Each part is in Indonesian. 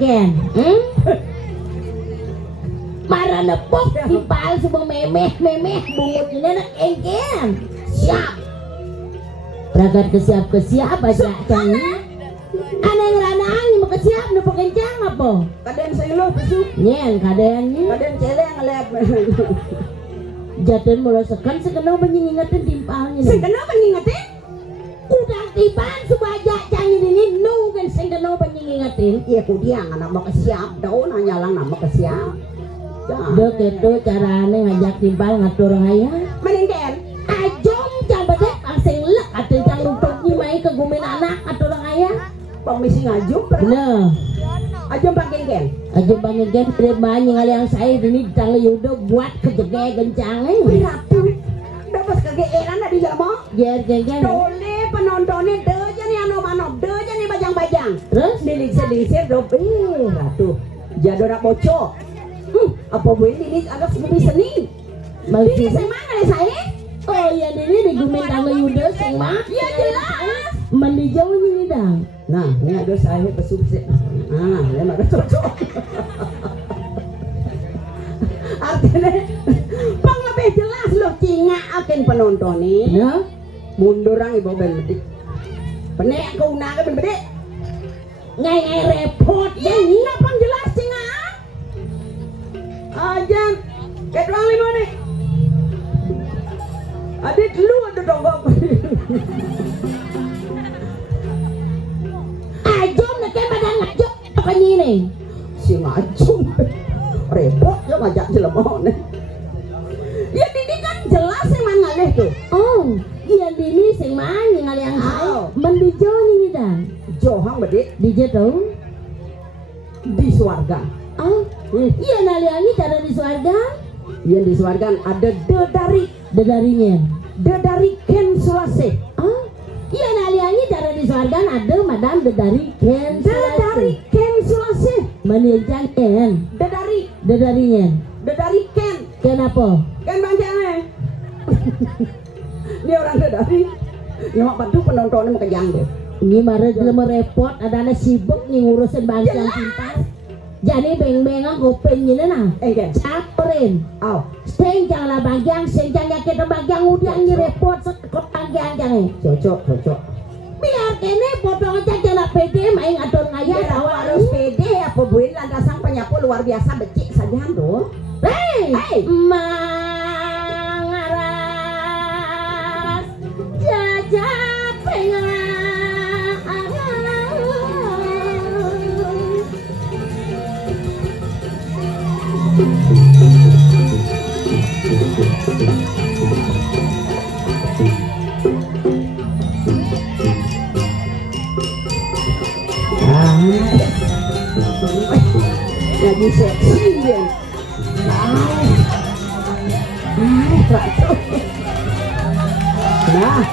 Ken, para nepok dipal sebang memeh bungut ini nak ken. Siap. Berangkat ke siap aja cang. Anang lanang ni maka siap nepok kencang apa? Kaden saya lo besuk. Nyen kaden celeng ngeliat. Jatuh mula sekena mengingatin timpalnya. Sekena mengingatin? Udah tiban sebaja cang ini nunggu sekena mengingatin. Iya kudiang anak mau kesiap daun nanya lang nama kesiap. Dek itu carane ngajak timpal ngatur ayah. Meninggal. Ajom cang bedek asing lek atau cang lumpuk nyimai kegumin anak atur ayah. Pemisi ngajum. Nah. Ajom pakai gen. Ajom pakai gen terima ningali yang saya ini ditang yudo buat kejege gencangnya. Beratu. Dapat kegeeran ada di lama. Ger. Dole penontonnya deja nih anom deja nih bajang-bajang. Terus dilisir dop. Ratu. Jado nak bocor. Apa boleh ini agak semi seni. Ini saya mana nih saya? Oh iya ini digumin tangga yudo sama. Iya jelas. Mandi jauh ini dang. Nah ini ada saya pesukses. Nah ini ada cocok. Artinya pang lebih jelas loh cinga akan penonton nih. Ya. Mundur orang ibu ben bedik. Penek kau nak ben bedik. Ngai repot ya ini pang jelas cinga. Ajan, kayak doang lima nih. Adik lu ada donggok. Ajom nak kayak badan ngajok apa ini? Si ngajum, repot ya ngajak jelemah nih. Ya ini kan jelas yang mana leh tuh. Oh, iya ini sing mana ningali yang saya. Mendijo ini dah. Johang bedik di jatuh di swarga. Oh, iya naliangi cara di swarga. Yang di swarga ada dedarinya. Dedari Ken Sulase. Oh, iya naliangi cara di swarga ada madam dedari Ken Sulase. Menyenjang Ken. Dedarinya. Dedari Ken. Ken apa? Ken banjangnya. Ini orang dedari. Nyamak bantu penontonnya mau kejang deh. Ini marah jelema repot ada sibuk nih ngurusin bangsa cinta. Jadi beng-bengan kuping ini nah. Caperin. Seng janganlah bagian, seng jangan kita bagian udiang ini repot sekot bagian jangan. Cocok. Biar kene potong aja jangan pede main ngatur ngayar. Harus pede apa buin landasan penyapu luar biasa becik saja tuh. Hey. Mangaras jajak pengen. Lagi seksi ya. Ratu. Nah.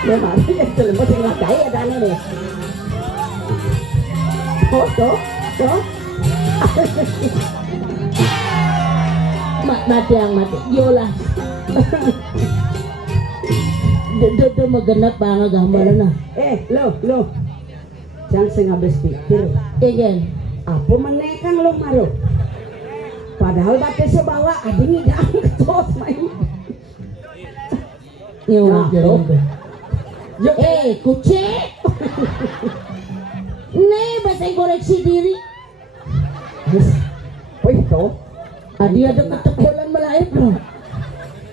Dia mati ya selimut yang ngakai ada nih. Tuh. Mati yang mati, yolah. Dede magenap banget gambaran nah. Lo. Jangan saya habis pikir. Igen. Apa menekan lo malu? Padahal batasnya bawa ading dah ketos main. Kucing. Nih bahasa koreksi diri. Adi ada ketebalan melaib loh.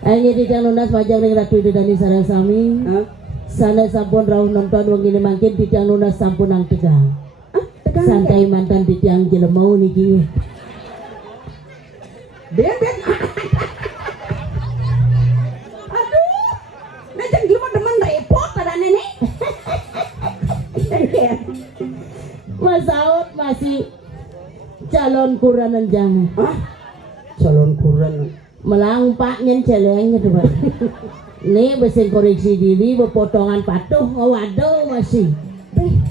Ayo di lunas wajah ring ratu dani sarang sami. Sana sampun rauh nonton wong ini mangkin di lunas sampun ang tegang. Santai mantan di tiang jelemau niki. Ben. Aduh. Nah jangan gimana teman Masaut masih calon kuranan jangan. Ah, calon kuran. Melang pak nyen celeng gitu Pak. Nih mesin koreksi diri bepotongan patuh. Oh, waduh masih.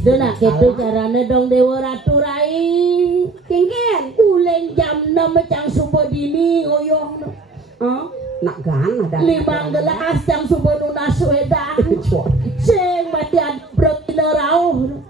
Dona gitu carane dong Dewa Ratu Rai. Kengken. Uleng jam 6 cang subuh dini ngoyoh. Oh, nak gan ada. 5 gelas cang subuh nunas wedang. Sing mati adbrokina rauh.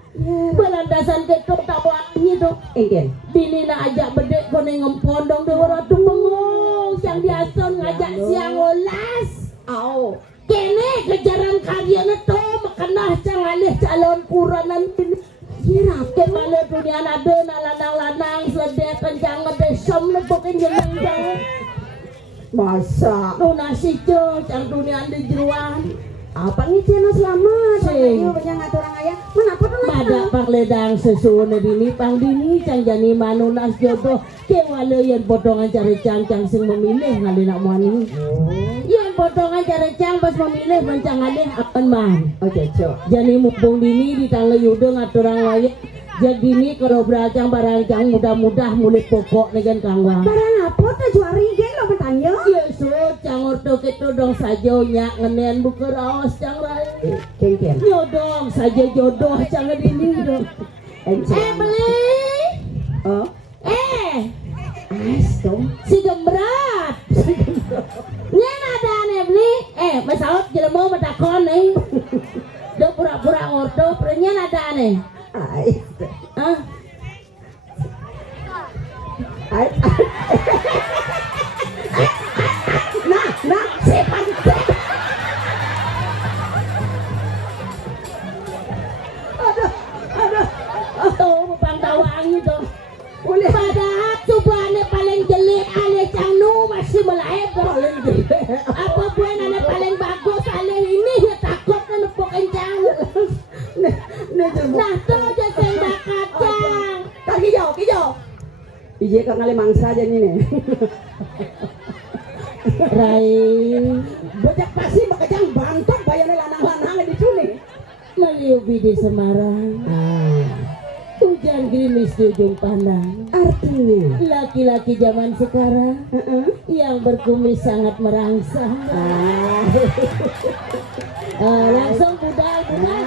Belandasan ketok tawangi tuh. Kengken. Dini nak ajak bedek kone ngempon dong Dewa Ratu bengong. Yang diason ngajak siang olas. Au. Kene kejaran karyana to makanah cang alih calon kuranan ini. Kira ke mana dunia ada lanang-lanang seledek kencang ngedesom lepokin jeneng jang. Masa Nasi jo cang dunia di jeruan. apa nih channel selamat? Sing. Ayo banyak ngatur orang ayah. Mana apa tuh? Pada pangledang sesuatu dini pang dini cang jani manunas jodoh ke wale yang potongan cari cang sing memilih ngali nak mani. Yang potongan cari cang pas memilih mencang alih akan man. Oh cocok. Jadi mumpung dini di tangga yudo ngatur orang lain. Jadi ini kalau beracang barang cang mudah-mudah mulut pokok dengan kangwang. Barang apa tuh juari gen lo bertanya? Yesus cang orto ketu dong saja nyak ngenen buka raos cang rai. Kengken. Nyodong saja jodoh cang dini dong. Beli. Oh. Ais dong. Si gembrat. Nyen ada ane beli. Masaut jelema matakon nih. Do pura-pura ngorto, pernyen ada ane. Ais. Ah. Ais. Nah, sepan. Tuh, bang tawangi tuh. Boleh. Padahal subahnya paling jelek ale cangnu masih melaep paling jelek. Apa pun ane paling bagus ale ini ya takut nepok kencang. Nah tuh aja sendok kacang. Tak hijau. Ije kang ale mangsa aja nih. Rai, Bocah pasti bakajang bantok bayarnya lanang-lanang diculik. meliupi di Semarang. Hujan gerimis di ujung pandang. Artinya Laki-laki zaman sekarang yang berkumis sangat merangsang. Langsung budal. Nah,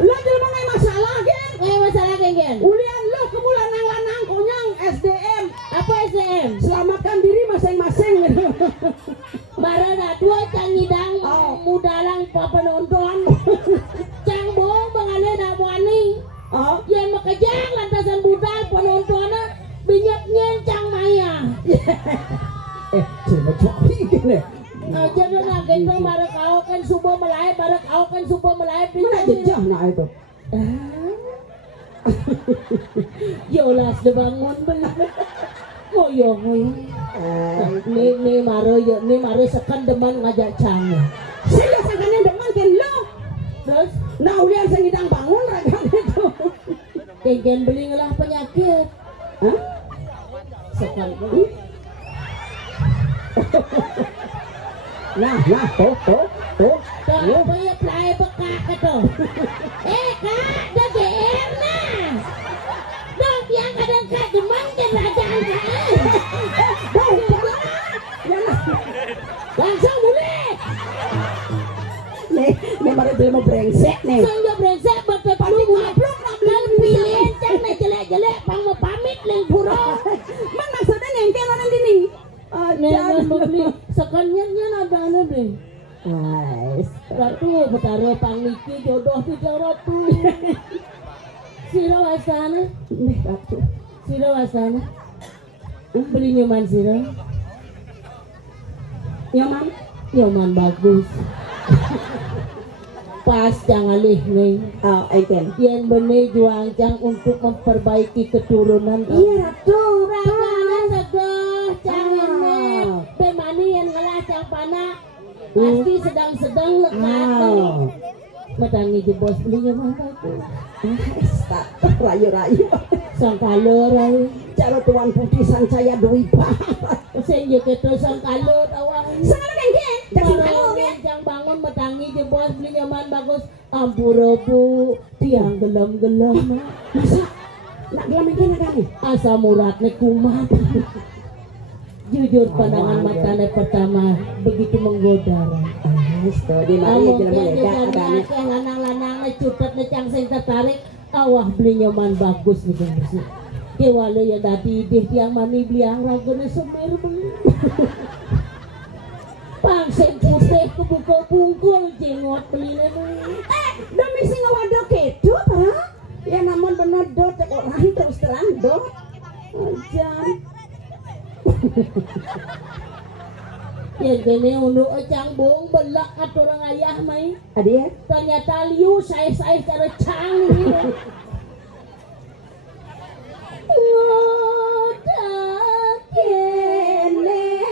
lo jelema ngai masalah gen. masalah gen. Ulian lo kamu lanang-lanang konyang SDM. Apa SDM? Selamatkan diri masing-masing. Marana dua cang ngidang mudalang penonton. Cang bohong mengale namuani. Oh, Yang makajang lantasan budal penontonnya binyak nyencang maya. coba gini. Aja dong agen tuh barek kau kan subuh melayu Mana jejah nak itu? Yolas dibangun bener. Moyo. Nih maro sekan deman ngajak cang. Saya sakane deman kan lo. Terus Nah ulian saya ngidang bangun ragan itu. kengken beli ngelah penyakit. Hah? Sekan Nah, tuh. Apa ya pelai bekak itu? Kak, dah GR nah. Dong yang kadang kak deman kerajaan kak. Langsung boleh. Nih baru dia mau brengsek nih. Saya brengsek betul lu boleh. Dan pilih cang na jelek-jelek pang mau pamit leng pura. Man maksudnya nengkel orang ini. Nengen beli sekannya ada ane deh. Guys, Ratu betara pang niki jodoh tiga ratu. Sira wasana. Ratu. Sira wasana. Beli nyoman sira. Nyoman bagus. Pas jangan lih nih. Aiken. Yang benih juang cang untuk memperbaiki keturunan. Iya Ratu. Ragana segah jangan nih. Bemani yang ngalah cang panak. Pasti sedang-sedang lekat. Matangi di bos beli nyoman bagus. Rayu-rayu. Sang kalor ay. Cara tuan putih sang saya duit banget. Senjo kita sang kalor awang. Sangat kan gen. Jangan tahu gen. Jang bangun matangi di bos awas beli nyaman bagus ampura bu tiang gelam-gelam masa nak gelam ini kali asam uratnya kumat. Jujur pandangan matanya pertama begitu menggoda. Lanang-lanang cutet necang sing tertarik awah beli nyaman bagus nih kan bersih. Kewale ya dadi deh tiang mani bliang ragone semir beli. Pangsing putih kebuka pungkul jengot beli nih. Demi sing waduh kedo pak. Ya namun bener dot orang terus terang dot. Ajan. Ya gini untuk cang bong belak atau orang ayah mai. Adi ya? Ternyata liu saya cara cang gitu. Wadah kene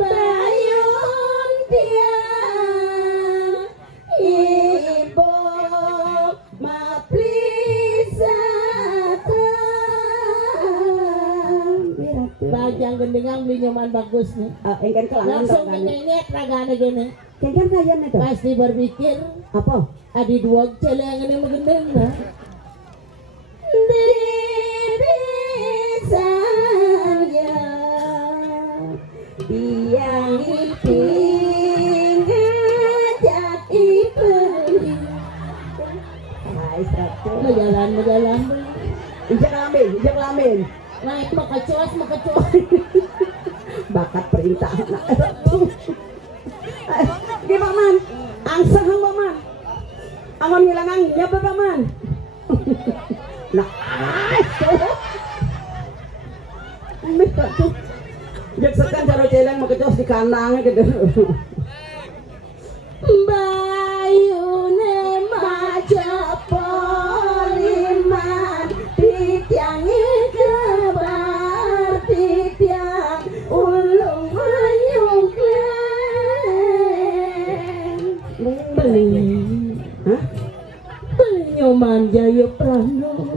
bayun dia ibu bajang gendengang beli nyaman bagus nih. Engkan kelangan langsung ngenyet ragane gini. Engkan kayan itu. Pasti berpikir apa? Adi dua cele yang ini menggendeng lah. Bisanya tiang iping ngajak iping. Hai satu. Menjalan Injak lamin. Naik makacos bakat perintah di paman angsang hang paman angon ngilangang nyapa paman nah minta tuh jaksakan cara celeng makacos di kanang gitu bayune majapoliman titiangi beli nyoman Jaya Prano.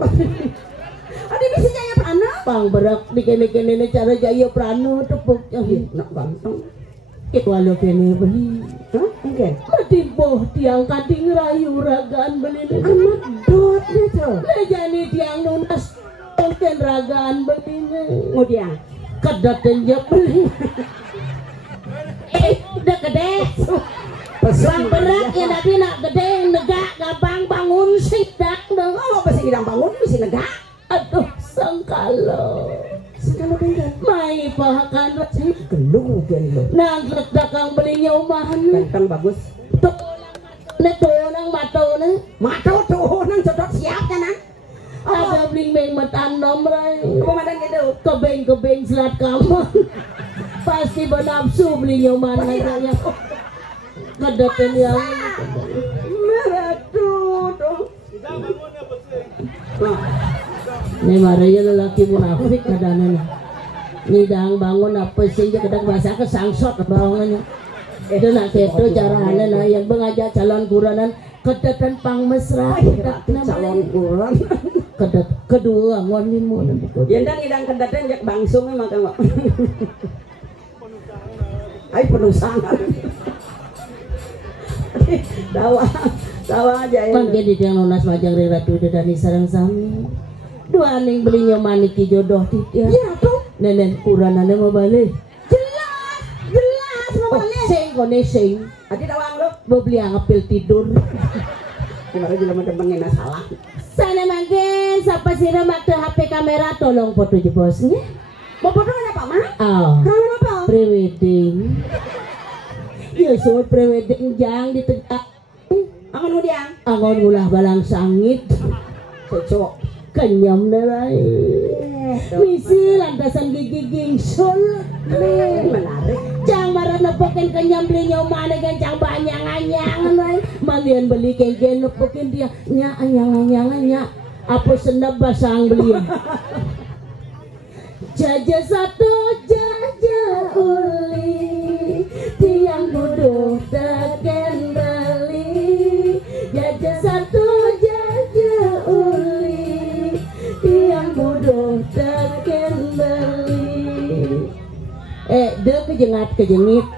Ada bisa Jaya Prano? Pang berak di kene cara Jaya Prano tepuk nak ganteng. Itu walau kene beli. Hah? Oke. Mati boh tiang kading rayu ragaan beli amat dot itu. Lejani tiang nunas mungkin ragaan beli kemudian kedaten dia beli. Udah gede. Bang berat ya tapi nak gede negak gabang bangun sidak dong. Oh pasti gidang bangun bisa negak. Aduh sangkalo bengkel. Mai pahakan sih Gelung lo. Nanglet dakang belinya umahan. Ganteng bagus. Tuh nang mato nih. Mato tuh nang cocok siap kan nang. Ada bling beng matan nomray. Apa madan gitu? Kebeng selat kamu. Pasti bernafsu belinya umahan kayaknya. Kedaten yang meratuh tuh. Ini marahnya lelaki munafik kadang-kadang. Nidang bangun apa sih kadang bahasa kesangsot bangunnya. Itu nak itu caranya nah yang mengajak calon kuranan kedaten pang mesra. Calon kuran. Kedua ngonimu. Yang dan idang kedaten jak bangsungnya maka. Ay penusangan. Tawa aja ya. Pangke di tiang lunas majang Ratu Dedani sareng sami. Dua aning beli nyomaniki jodoh titia. Iya tuh. Nenen kuranane mau balik. Jelas mau balik. Sing kone sing. Adi tawang lu. Mau beli ngapil tidur. Gimana juga temen-temen salah. Sana mangkin siapa sih remak HP kamera tolong foto je bosnya. Mau foto apa mah? Oh. Kalau apa? Prewedding. Ya suruh prewedding jang di tegak. Angon udiang. Angon ulah balang sangit. Cocok. Kenyam nerai. Misi lantasan gigi gingsul. Menarik. Jang marah nepokin kenyam beli nyomane kan jang banyak-anyang. Malian beli kegen nepokin dia. Nya anyang-anyang. Apa senep basang beli. Jaja satu jaja uli tiang bodoh takkan beli. Jaja satu jaja uli tiang bodoh takkan beli. Dek kejengit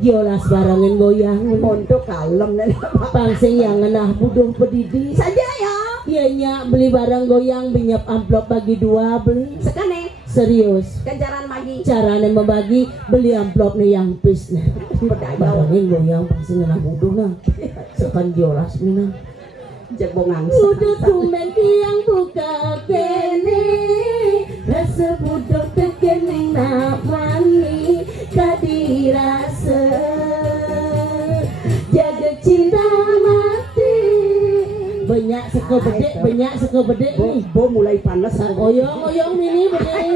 Jolas barangin goyang Untuk kalem dan pangsing yang ngenah buduh pedidi saja ya. Iya nya beli barang goyang binyap amplop bagi dua beli Sekane serius kencaran magi. caranya membagi beli amplop nih yang pis nih Berdaya. barangin goyang pangsing ngenah buduh nah sekan jolas nih nah Jek bongang. udah tumen yang buka kene rasa budak tekening namani tadi rasa jaga cinta mati banyak sekebedek nih Bo mulai panas. oyong mini bede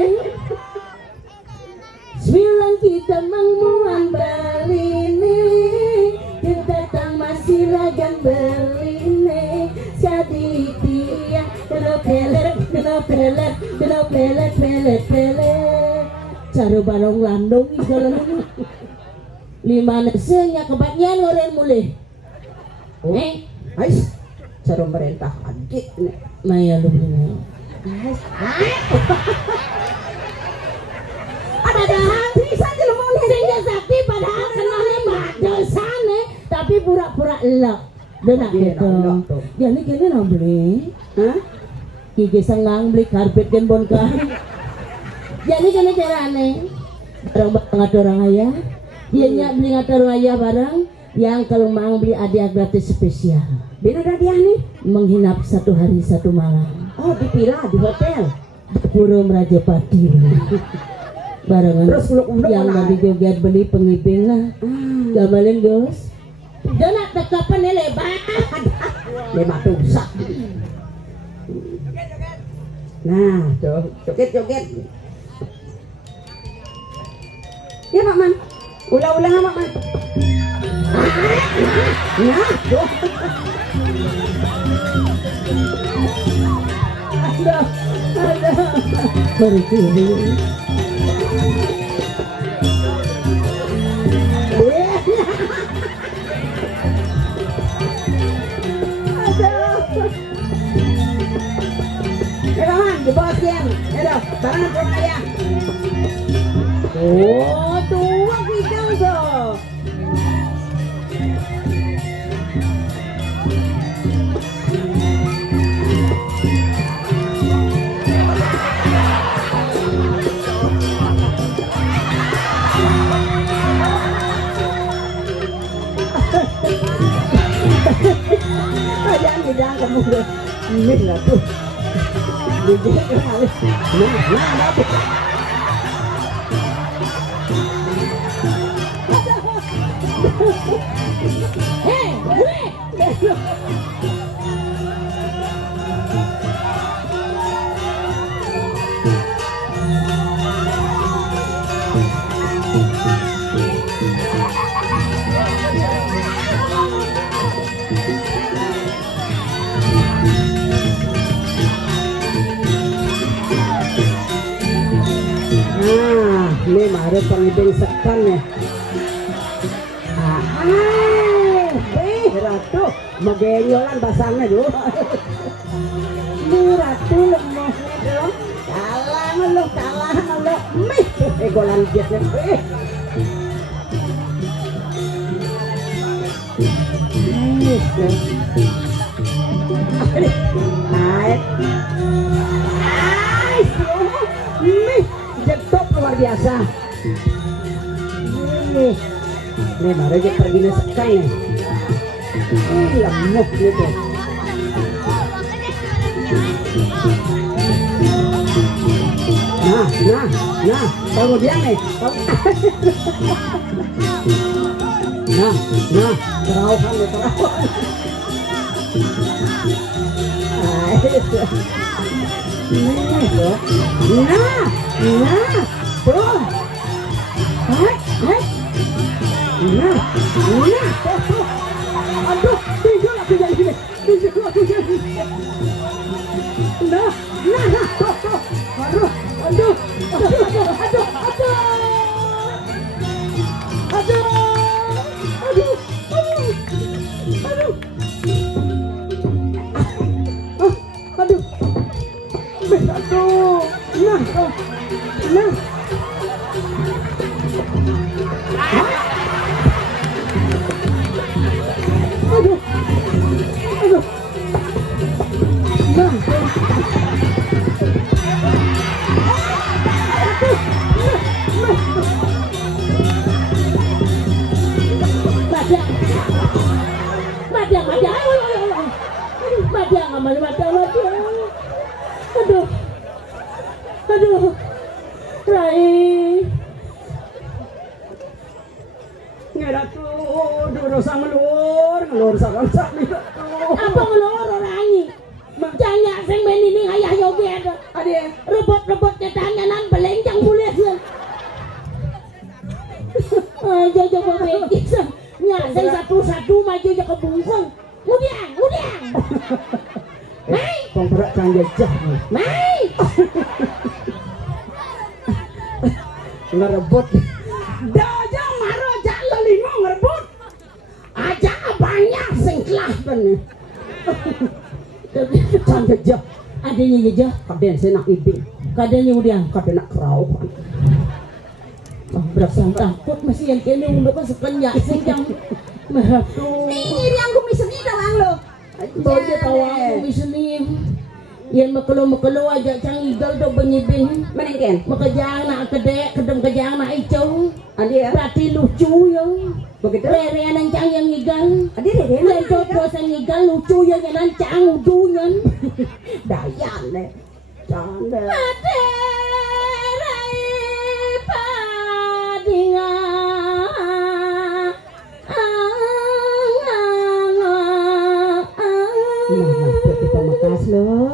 sembilan kita mangmuan balini kita tang masih lagan berline saditia kena pelet cara balong landung jalan lima nesenya kebatnya ngoren mulai Ais, cara merentah adik nih. maya lu ini padahal Bisa aja lo mau nih. sehingga sakti padahal kenalnya mah dosane tapi pura-pura elok benar Iya, gitu elok tuh. jadi kini nang beli Hah? gigi sengang beli karpet kan bonkan jadi kini carane barang-barang ada orang ayah dia nyak beli ngata orang ayah barang yang kalau mau beli hadiah gratis spesial Bina dah dia nih. menghinap 1 hari 1 malam Oh di villa di hotel. Pura Merajapati barengan Terus uluk-uluk yang mana? dari joget beli pengiping lah gamalin gos dan tekapan lebar Lima tusak. Nah, tuh, joget. Ya, Mak Man. Ulang-ulang, Mak Man. Nah, tuh. Aduh. berkiri Bos yang, aduh, barang belum ayah. Oh, tua kita so. Jangan bilang kamu ini lah tuh. Ini mari pengibing sekan ya. Ratu megenyolan basangnya dulu. Ini ratu lemah dong. Kalah ngeluh. Mih, golan biasnya. Jetok luar biasa. Ini baru aja pergi sekan nih. Lemuk gitu. Nah, kemudian nih. Terauhan. Aduh, tinggal aku jadi. Aduh, Rai. Ngeratu, dulu sang ngelur sarang sami. Apa ngelor orangi? Jangan sing main ini ayah yogi ada. Ade, Rebut-rebut ketanganan belenjang bulet. Aja coba bisa. Nyaseng satu-satu maju aja ke bungkung. Udiang. Mai, penggerak kang jejak. mai. Ngerebut. Daja maro jalo limo ngerebut. Aja banyak sing kelah bener. Kang jejak. Adanya jejak, Kaden senak ibing. kadanya udiang. Kaden nak kerau. Berasa takut masih yang kene udah pas sekenya sing jam meratu. Ini yang kumiseni doang lo. Bojo tawa bisni. Yan makelo aja cang igal do bengibing. Menengken. Makajang na kedek, kedem kajang na icong. Ade ya. Berarti lucu yang. Begitu. Rerean ang cang yang igal. Ade deh. Lain cocok sang igal lucu yang yang cang udunya. Dayan deh. Canda. Ade rai padinga. Nah, berarti pamakas lo.